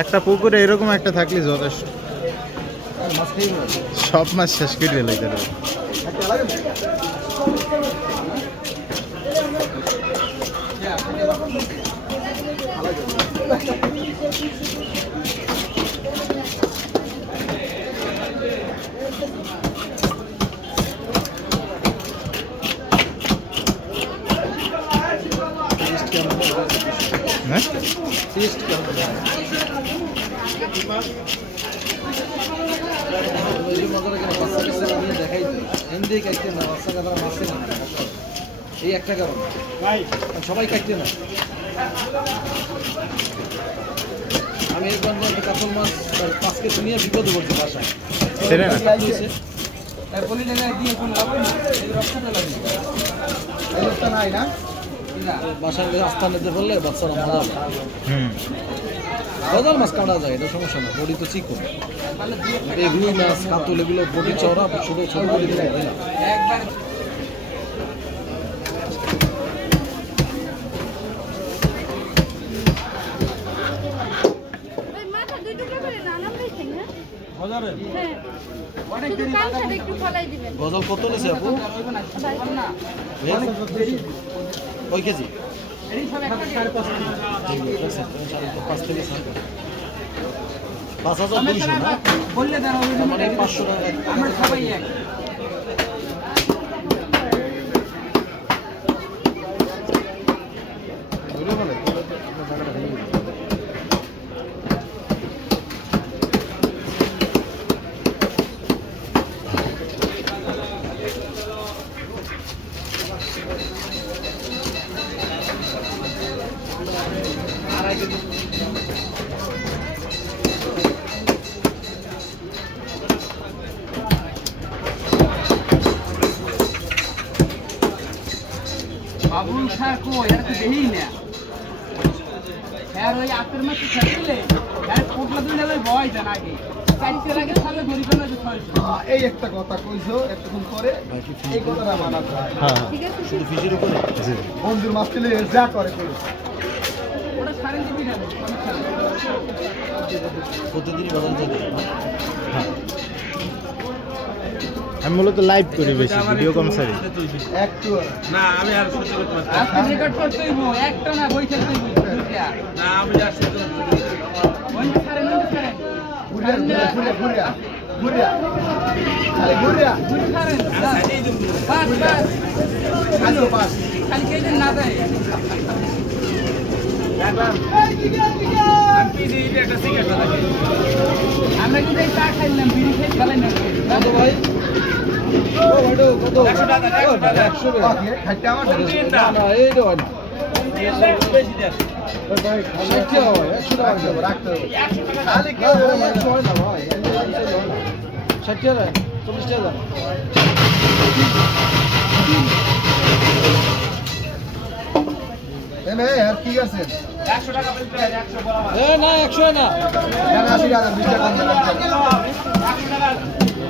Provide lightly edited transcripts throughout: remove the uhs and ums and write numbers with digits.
একটা পুকুরে এরকম একটা থাকলে যথেষ্ট, সব মাছ শেষ করে দিলে হ্যাঁ। এই একটা কারণ সবাই কাটতে না। আমি একবার কাতল মাছ 5 কেজি নিয়ে বিপদে পড়ছি বাসায়। বাসায় আস্তানাতে বললে বাচ্চারা মারা যাবে। বাজার মাছ কাটা যায়, এটা সমস্যা না, বডি তো চিকন। এই রুই মাছ কাতল এগুলো বডি চওড়া, ছোট ছোট বডি একবার। গজল কত নিছে আপু? কয় কেজি? 5,200 না? মানে 500 টাকা। বাবুল শাহ কই আর তো দেই না আর ওই আতর মাছ খেলে আর কোটলা দিন লাগে ভয় জানা আগে চাইতে লাগে সামনে ধরি কোন যে এই একটা কথা কইছো একটুক্ষণ পরে এই কথাটা মানা যায়। হ্যাঁ ঠিক আছে শুধু ফিশের উপরে জি বন্ধুর মাছ পেলে যা করে কই ওটা সারেন দিবি না প্রতিদিনই বাজার যেতে হ্যাঁ। আমি মূলত লাইভ করি, বেশি ভিডিও কম ছাড়ি। একটু না আমি আর সহ্য করতে পারছি না। আপনি রেকর্ড করতে হইব একটা না বই খেলতে হইব দুইটা না আমি আর সহ্য করতে পারছি না। বন্ধ সারেন ঘুরিয়া ঘুরিয়া ঘুরিয়া খালি ঘুরিয়া দুই সারেন এই যে বাস বাস খালি পাস খালি কেদিন না যায় আমি পিজি এটা একটা সিগারেট লাগে। আমরা কিন্তু এই চা খাইলাম বিড়ি খেয়ে গেলেন না কত ভাই? ও ভাইডো কত? 100 টাকা, 100 টাকা। 100 টাকা খাইতে আমার তিনটা। না এই তো হয় না। বেশি দেন। ওই ভাই 60 হয় 100 টাকা দেব রাখতে হবে। খালি কেউ 100 হয় না ভাই, 60 টাকা 40 টাকা। এনে আর কি আছে? 100 টাকা বেশি দেন, 100 বড় মাছ। এ না 100 না। 80 টাকা 20 টাকা কম দেন।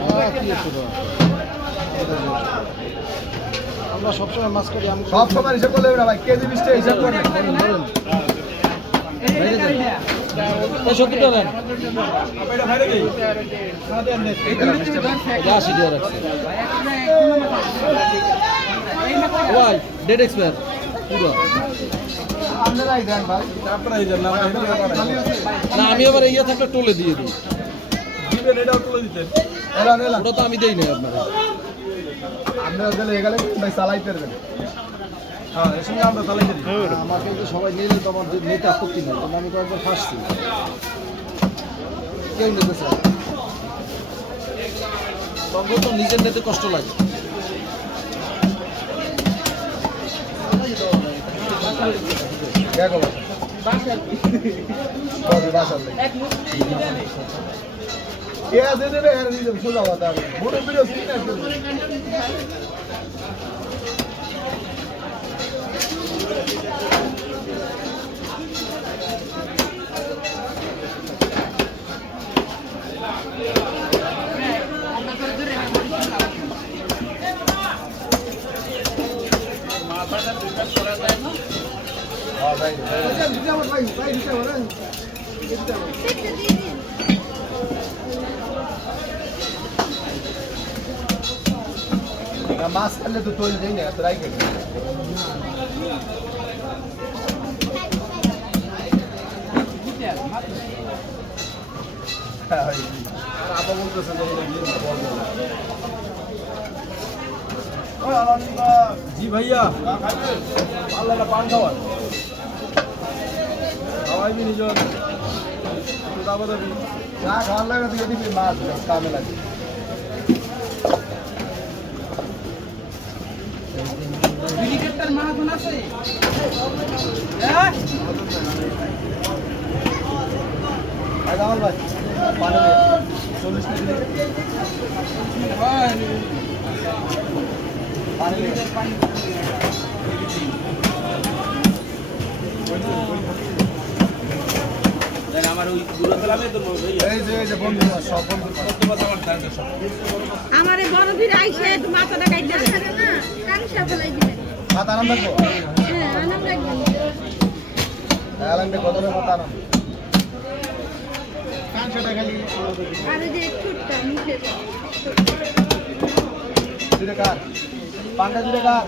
100 টাকা। আমরা সবসময় মাছ করি, সব সময় হিসাব করলে না ভাই, কেজি 20 টাকা হিসাব করেন। ধরুন এই যে 70 টাকা দেন। এটা ভাইরে দেই। এই দুটো তো 80 টাকা রাখছি ভাই, ডেড এক্সপায়ার পুরো। আপনারাই দেন ভাই, আপনারাই দেন না। না আমি আবার ইয়ে থাকলে টোলে দিয়ে দিই। দিবেন এটাও তুলে দিতেন। ওটা তো আমি দেই না আপনারা। আপনারা দিলে এখানে ভাই চালাই পারবেন। হ্যাঁ এর সঙ্গে আমরা তালাই দিই। আমাকে তো সবাই নিলে তো আমার নিতে আপত্তি নেই, তবে আমি কয়েকবার ফাঁসছি, কেউ নিতে চায় তখন তো নিজের নিতে কষ্ট লাগে। সোজা কথা মাছ খাইলে তো তৈরি দেই না এত রাই কেটে আর আপা বলতেছে যে এটা দিয়ে দিতে পারবো না। জি ভাইয়া আল্লাহ পান খাওয়ার খাওয়াইবি নিজের একটু দাবা দাবি না খাওয়ার লাগে তুই দিবি মাছ কামে লাগে ব্রিগেডটার মাহাজন আছে হ্যাঁ ভাই দামাল ভাই পানি 40 টাকা পানি আমার ওই দূরে ফেলাবে তো এই যে বন্ধু সব বন্ধু আমার এই বড় ধীরে আইসে একটু মাথাটা কাইতে দেবে না কাংসা ফেলাই দিবে মাথা আরাম রাখবো হ্যাঁ আনাম রাখবেন আলামে কত রে মাথা আরাম 500 টাকা খালি আর এই যে ছুটটা মুখে দুটো কার পাঙ্গা দুটো কার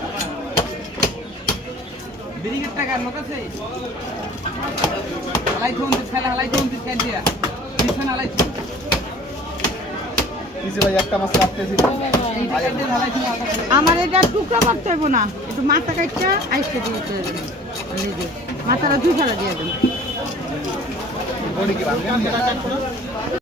ব্রিগেডটা কার লোক আছে হালাই থুন খেলা হালাই থুন খেল দিয়া পিছন হালাই থুন কিসে ভাই একটা মাছ কাটতেছি হালাই থুন আমার এটা টুকরা করতে হবে না একটু মাথা কাটটা আইসে দিতে হবে মাথাটা দুই ফেলা দিয়ে দেন বডি কি ভাঙবে